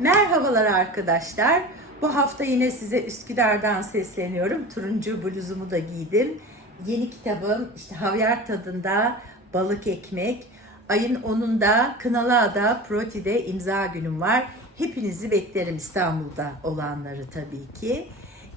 Merhabalar arkadaşlar. Bu hafta yine size Üsküdar'dan sesleniyorum. Turuncu bluzumu da giydim. Yeni kitabım işte Havyar tadında balık ekmek. Ayın 10'unda Kınalıada Proti'de imza günüm var. Hepinizi beklerim İstanbul'da olanları tabii ki.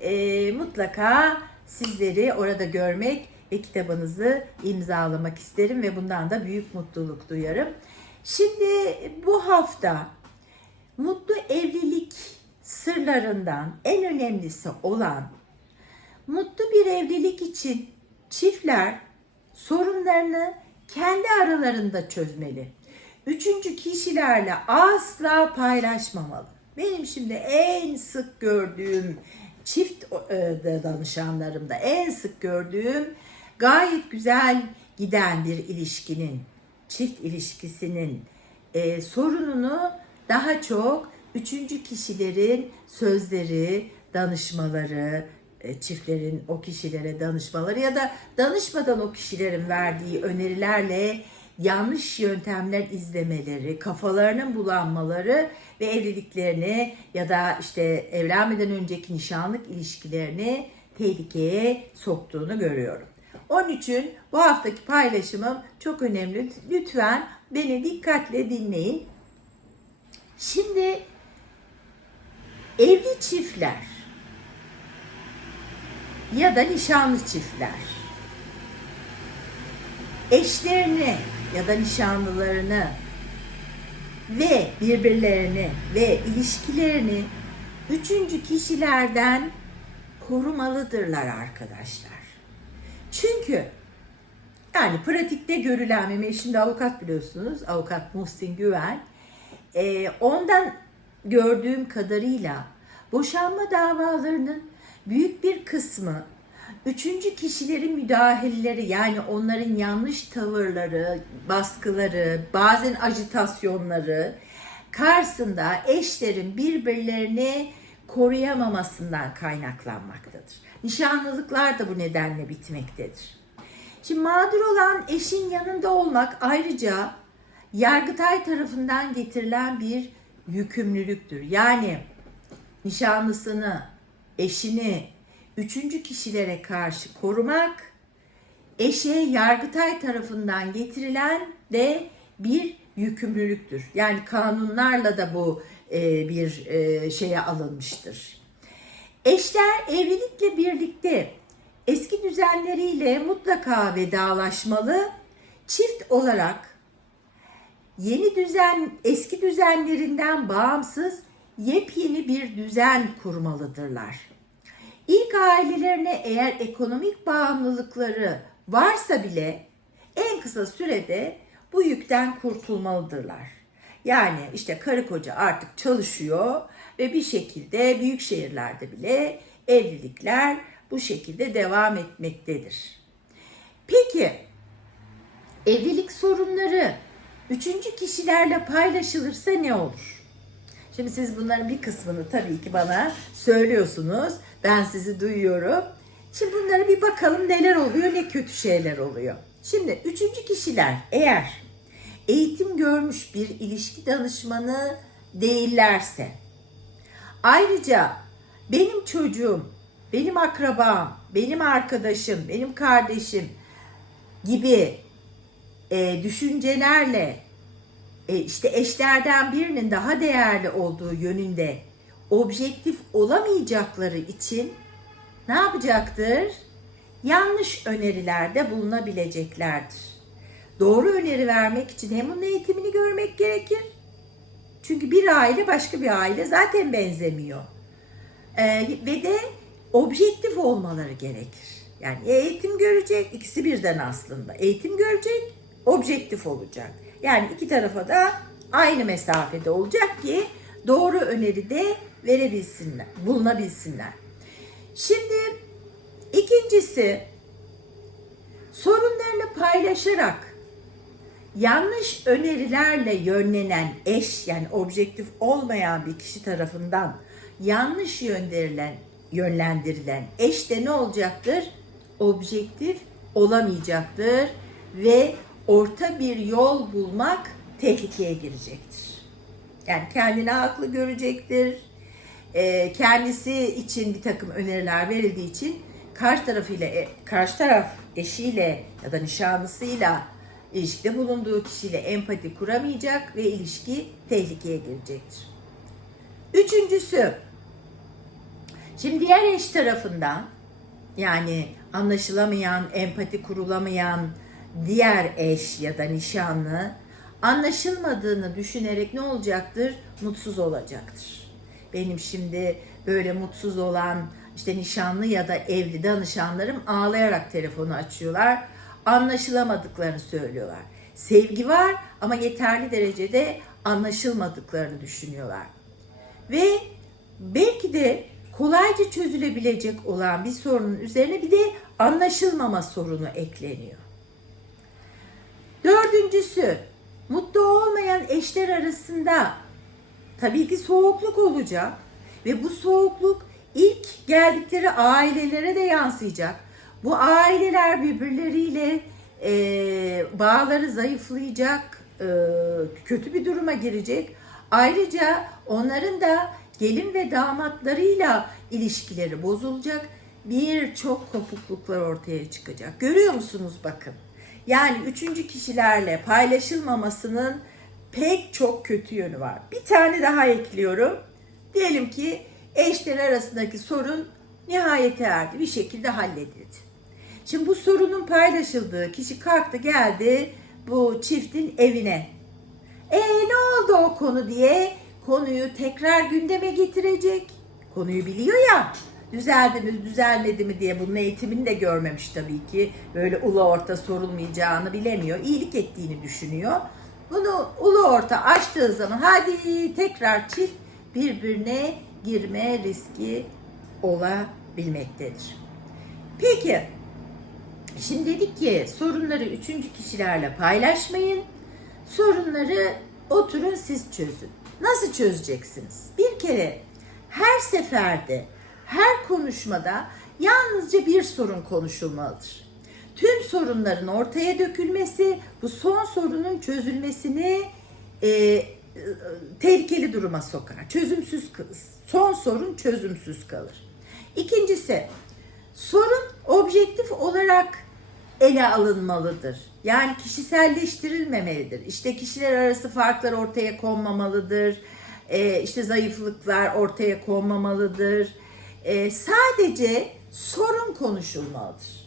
Ee, mutlaka sizleri orada görmek ve kitabınızı imzalamak isterim ve bundan da büyük mutluluk duyarım. Şimdi bu hafta mutlu evlilik sırlarından en önemlisi olan mutlu bir evlilik için çiftler sorunlarını kendi aralarında çözmeli. Üçüncü kişilerle asla paylaşmamalı. Benim şimdi en sık gördüğüm çift e, danışanlarımda en sık gördüğüm gayet güzel giden bir ilişkinin, çift ilişkisinin e, sorununu daha çok üçüncü kişilerin sözleri, danışmaları, e, çiftlerin o kişilere danışmaları ya da danışmadan o kişilerin verdiği önerilerle yanlış yöntemler izlemeleri, kafalarının bulanmaları ve evliliklerini ya da işte evlenmeden önceki nişanlık ilişkilerini tehlikeye soktuğunu görüyorum. Onun için bu haftaki paylaşımım çok önemli. Lütfen beni dikkatle dinleyin. Şimdi evli çiftler ya da nişanlı çiftler eşlerini ya da nişanlılarını ve birbirlerini ve ilişkilerini üçüncü kişilerden korumalıdırlar arkadaşlar. Çünkü yani pratikte görülen, şimdi avukat biliyorsunuz, avukat Muhsin Güven, e, ondan gördüğüm kadarıyla boşanma davalarının büyük bir kısmı üçüncü kişilerin müdahaleleri yani onların yanlış tavırları, baskıları, bazen ajitasyonları karşısında eşlerin birbirlerini koruyamamasından kaynaklanmaktadır. Nişanlılıklar da bu nedenle bitmektedir. Şimdi mağdur olan eşin yanında olmak ayrıca Yargıtay tarafından getirilen bir yükümlülüktür. Yani nişanlısını, eşini üçüncü kişilere karşı korumak eşe Yargıtay tarafından getirilen de bir yükümlülüktür. Yani kanunlarla da bu e, bir e, şeye alınmıştır. Eşler evlilikle birlikte eski düzenleriyle mutlaka vedalaşmalı. Çift olarak yeni düzen eski düzenlerinden bağımsız yepyeni bir düzen kurmalıdırlar. İlk ailelerine eğer ekonomik bağımlılıkları varsa bile en kısa sürede bu yükten kurtulmalıdırlar. Yani işte karı koca artık çalışıyor ve bir şekilde büyük şehirlerde bile evlilikler bu şekilde devam etmektedir. Peki evlilik sorunları üçüncü kişilerle paylaşılırsa ne olur? Şimdi siz bunların bir kısmını tabii ki bana söylüyorsunuz. Ben sizi duyuyorum. Şimdi bunlara bir bakalım neler oluyor, ne kötü şeyler oluyor. Şimdi üçüncü kişiler eğer eğitim görmüş bir ilişki danışmanı değillerse, ayrıca benim çocuğum, benim akrabam, benim arkadaşım, benim kardeşim gibi e, düşüncelerle e, işte eşlerden birinin daha değerli olduğu yönünde objektif olamayacakları için ne yapacaktır? Yanlış önerilerde bulunabileceklerdir. Doğru öneri vermek için hem onun eğitimini görmek gerekir. Çünkü bir aile başka bir aile zaten benzemiyor. Ee, ve de objektif olmaları gerekir. Yani eğitim görecek, ikisi birden aslında. Eğitim görecek, objektif olacak. Yani iki tarafa da aynı mesafede olacak ki doğru öneri de verebilsinler, bulunabilsinler. Şimdi ikincisi sorunlarını paylaşarak yanlış önerilerle yönlenen eş yani objektif olmayan bir kişi tarafından yanlış yönlendirilen yönlendirilen eş de ne olacaktır? Objektif olamayacaktır ve orta bir yol bulmak tehlikeye girecektir. Yani kendini haklı görecektir. Ee, kendisi için bir takım öneriler verildiği için karşı tarafıyla, e, karşı taraf eşiyle ya da nişanlısıyla ilişkide bulunduğu kişiyle empati kuramayacak ve ilişki tehlikeye girecektir. Üçüncüsü, şimdi diğer eş tarafından yani anlaşılamayan, empati kurulamayan diğer eş ya da nişanlı anlaşılmadığını düşünerek ne olacaktır? Mutsuz olacaktır. Benim şimdi böyle mutsuz olan işte nişanlı ya da evli danışanlarım ağlayarak telefonu açıyorlar. Anlaşılamadıklarını söylüyorlar. Sevgi var ama yeterli derecede anlaşılmadıklarını düşünüyorlar. Ve belki de kolayca çözülebilecek olan bir sorunun üzerine bir de anlaşılmama sorunu ekleniyor. Dördüncüsü, mutlu olmayan eşler arasında tabii ki soğukluk olacak ve bu soğukluk ilk geldikleri ailelere de yansıyacak. Bu aileler birbirleriyle e, bağları zayıflayacak, e, kötü bir duruma girecek. Ayrıca onların da gelin ve damatlarıyla ilişkileri bozulacak. Birçok kopukluklar ortaya çıkacak. Görüyor musunuz bakın. Yani üçüncü kişilerle paylaşılmamasının pek çok kötü yönü var. Bir tane daha ekliyorum. Diyelim ki eşler arasındaki sorun nihayete erdi. Bir şekilde halledildi. Şimdi bu sorunun paylaşıldığı kişi kalktı geldi bu çiftin evine. E ne oldu o konu diye konuyu tekrar gündeme getirecek. Konuyu biliyor ya. Düzeldi mi, düzelmedi mi diye bunun eğitimini de görmemiş tabii ki. Böyle ulu orta sorulmayacağını bilemiyor. İyilik ettiğini düşünüyor. Bunu ulu orta açtığı zaman hadi tekrar çift birbirine girme riski olabilmektedir. Peki, şimdi dedik ki sorunları üçüncü kişilerle paylaşmayın. Sorunları oturun siz çözün. Nasıl çözeceksiniz? Bir kere her seferde, her konuşmada yalnızca bir sorun konuşulmalıdır. Tüm sorunların ortaya dökülmesi bu son sorunun çözülmesini e, e, tehlikeli duruma sokar. Çözümsüz son sorun çözümsüz kalır. İkincisi sorun objektif olarak ele alınmalıdır. Yani kişiselleştirilmemelidir. İşte kişiler arası farklar ortaya konmamalıdır. Ee, işte zayıflıklar ortaya konmamalıdır. Ee, sadece sorun konuşulmalıdır.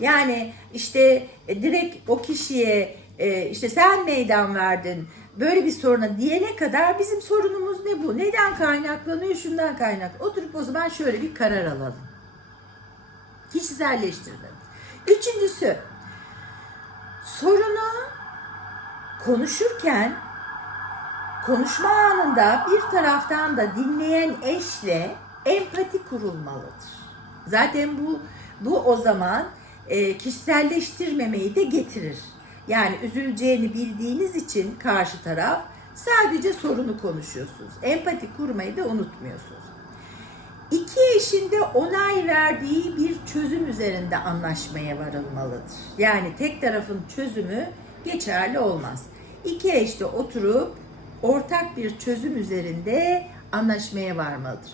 Yani işte e, direkt o kişiye e, işte sen meydan verdin böyle bir soruna diyene kadar bizim sorunumuz ne bu? Neden kaynaklanıyor? Şundan kaynak. Oturup o zaman şöyle bir karar alalım. Kişiselleştirme. Üçüncüsü sorunu konuşurken konuşma anında bir taraftan da dinleyen eşle empati kurulmalıdır. Zaten bu bu o zaman e, kişiselleştirmemeyi de getirir. Yani üzüleceğini bildiğiniz için karşı taraf sadece sorunu konuşuyorsunuz. Empati kurmayı da unutmuyorsunuz. İki eşin de onay verdiği bir çözüm üzerinde anlaşmaya varılmalıdır. Yani tek tarafın çözümü geçerli olmaz. İki eş de oturup ortak bir çözüm üzerinde anlaşmaya varmalıdır.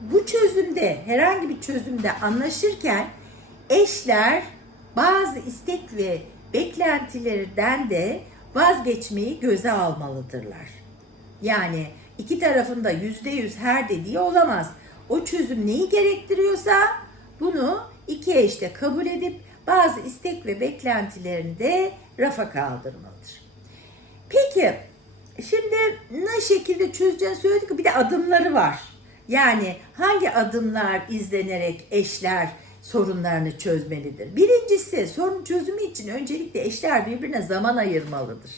Bu çözümde, herhangi bir çözümde anlaşırken eşler bazı istek ve beklentilerden de vazgeçmeyi göze almalıdırlar. Yani iki tarafın da yüzde yüz her dediği olamaz. O çözüm neyi gerektiriyorsa bunu iki eş de kabul edip bazı istek ve beklentilerini de rafa kaldırmalıdır. Peki şimdi ne şekilde çözeceğini söyledik bir de adımları var. Yani hangi adımlar izlenerek eşler sorunlarını çözmelidir. Birincisi sorun çözümü için öncelikle eşler birbirine zaman ayırmalıdır.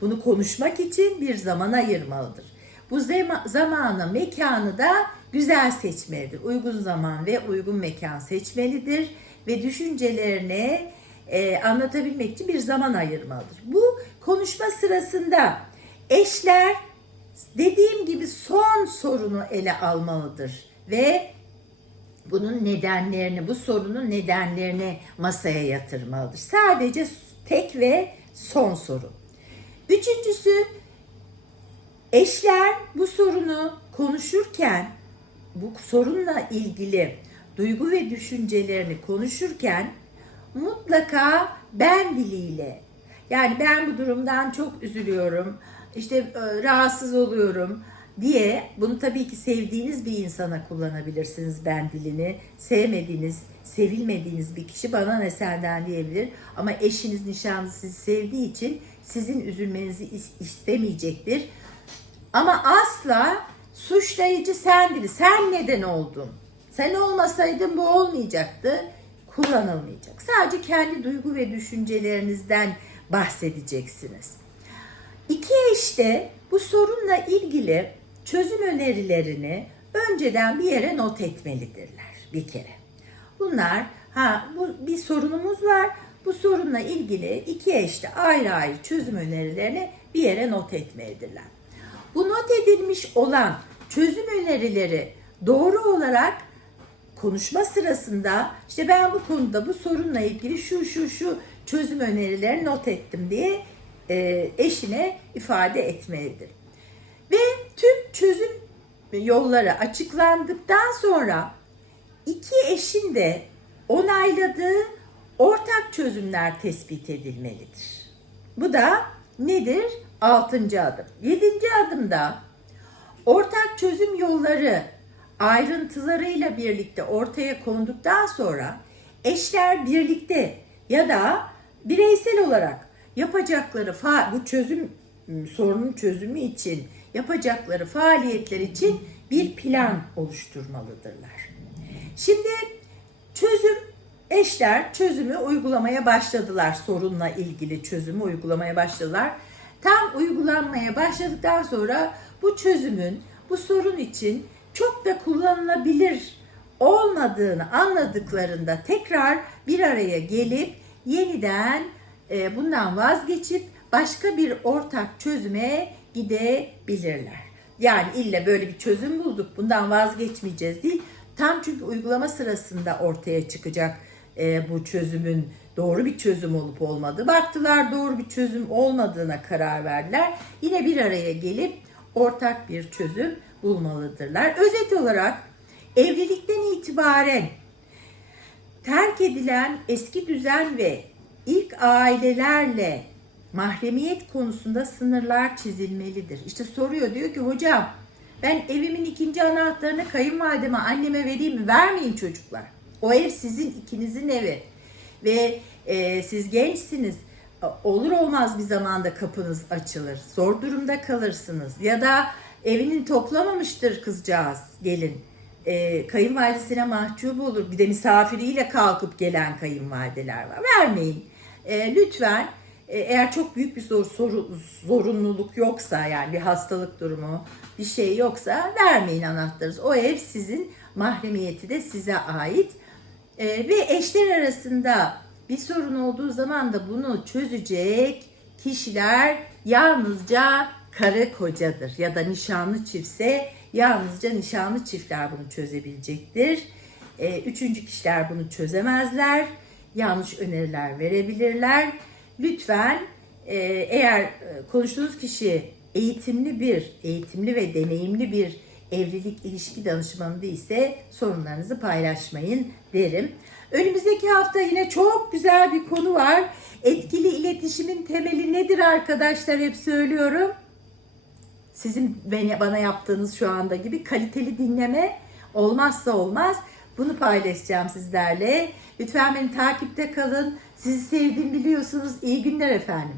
Bunu konuşmak için bir zaman ayırmalıdır. Bu zamanı, mekanı da güzel seçmelidir. Uygun zaman ve uygun mekan seçmelidir ve düşüncelerini e, anlatabilmek için bir zaman ayırmalıdır. Bu konuşma sırasında eşler dediğim gibi son sorunu ele almalıdır ve bunun nedenlerini, bu sorunun nedenlerini masaya yatırmalıdır. Sadece tek ve son soru. Üçüncüsü eşler bu sorunu konuşurken bu sorunla ilgili duygu ve düşüncelerini konuşurken mutlaka ben diliyle yani ben bu durumdan çok üzülüyorum işte e, rahatsız oluyorum diye bunu tabii ki sevdiğiniz bir insana kullanabilirsiniz ben dilini. Sevmediğiniz, sevilmediğiniz bir kişi bana ne senden diyebilir. Ama eşiniz, nişanlınız sizi sevdiği için sizin üzülmenizi is- istemeyecektir. Ama asla suçlayıcı sendin. Sen neden oldun? Sen olmasaydın bu olmayacaktı. Kullanılmayacak. Sadece kendi duygu ve düşüncelerinizden bahsedeceksiniz. İki eş de bu sorunla ilgili çözüm önerilerini önceden bir yere not etmelidirler bir kere. Bunlar ha bu bir sorunumuz var. Bu sorunla ilgili iki eş de ayrı ayrı çözüm önerilerini bir yere not etmelidirler. Bu not edilmiş olan çözüm önerileri doğru olarak konuşma sırasında işte ben bu konuda bu sorunla ilgili şu şu şu çözüm önerilerini not ettim diye e, eşine ifade etmelidir. Ve tüm çözüm yolları açıklandıktan sonra iki eşin de onayladığı ortak çözümler tespit edilmelidir. Bu da nedir? Altıncı adım. Yedinci adımda ortak çözüm yolları ayrıntılarıyla birlikte ortaya konduktan sonra eşler birlikte ya da bireysel olarak yapacakları bu çözüm sorunun çözümü için yapacakları faaliyetler için bir plan oluşturmalıdırlar. Şimdi çözüm eşler çözümü uygulamaya başladılar. Sorunla ilgili çözümü uygulamaya başladılar. Tam uygulanmaya başladıktan sonra bu çözümün bu sorun için çok da kullanılabilir olmadığını anladıklarında tekrar bir araya gelip yeniden e, bundan vazgeçip başka bir ortak çözüme gidebilirler. Yani illa böyle bir çözüm bulduk bundan vazgeçmeyeceğiz değil. Tam çünkü uygulama sırasında ortaya çıkacak e, bu çözümün doğru bir çözüm olup olmadığı. Baktılar doğru bir çözüm olmadığına karar verdiler. Yine bir araya gelip ortak bir çözüm bulmalıdırlar. Özet olarak evlilikten itibaren terk edilen eski düzen ve ilk ailelerle mahremiyet konusunda sınırlar çizilmelidir. İşte soruyor diyor ki hocam ben evimin ikinci anahtarını kayınvalideme anneme vereyim mi? Vermeyin çocuklar. O ev sizin ikinizin evi. Ve e, siz gençsiniz. Olur olmaz bir zamanda kapınız açılır. Zor durumda kalırsınız. Ya da evinin toplamamıştır kızcağız gelin. E, kayınvalidesine mahcup olur. Bir de misafiriyle kalkıp gelen kayınvalideler var. Vermeyin. E, lütfen e, eğer çok büyük bir zor, soru, zorunluluk yoksa yani bir hastalık durumu bir şey yoksa vermeyin anahtarınızı. O ev sizin mahremiyeti de size ait. E, ve eşler arasında bir sorun olduğu zaman da bunu çözecek kişiler yalnızca karı kocadır ya da nişanlı çiftse yalnızca nişanlı çiftler bunu çözebilecektir. E, üçüncü kişiler bunu çözemezler. Yanlış öneriler verebilirler. Lütfen e, eğer e, konuştuğunuz kişi eğitimli bir, eğitimli ve deneyimli bir evlilik ilişki danışmanı ise sorunlarınızı paylaşmayın derim. Önümüzdeki hafta yine çok güzel bir konu var. Etkili iletişimin temeli nedir arkadaşlar hep söylüyorum. Sizin bana yaptığınız şu anda gibi kaliteli dinleme olmazsa olmaz. Bunu paylaşacağım sizlerle. Lütfen beni takipte kalın. Sizi sevdiğimi biliyorsunuz. İyi günler efendim.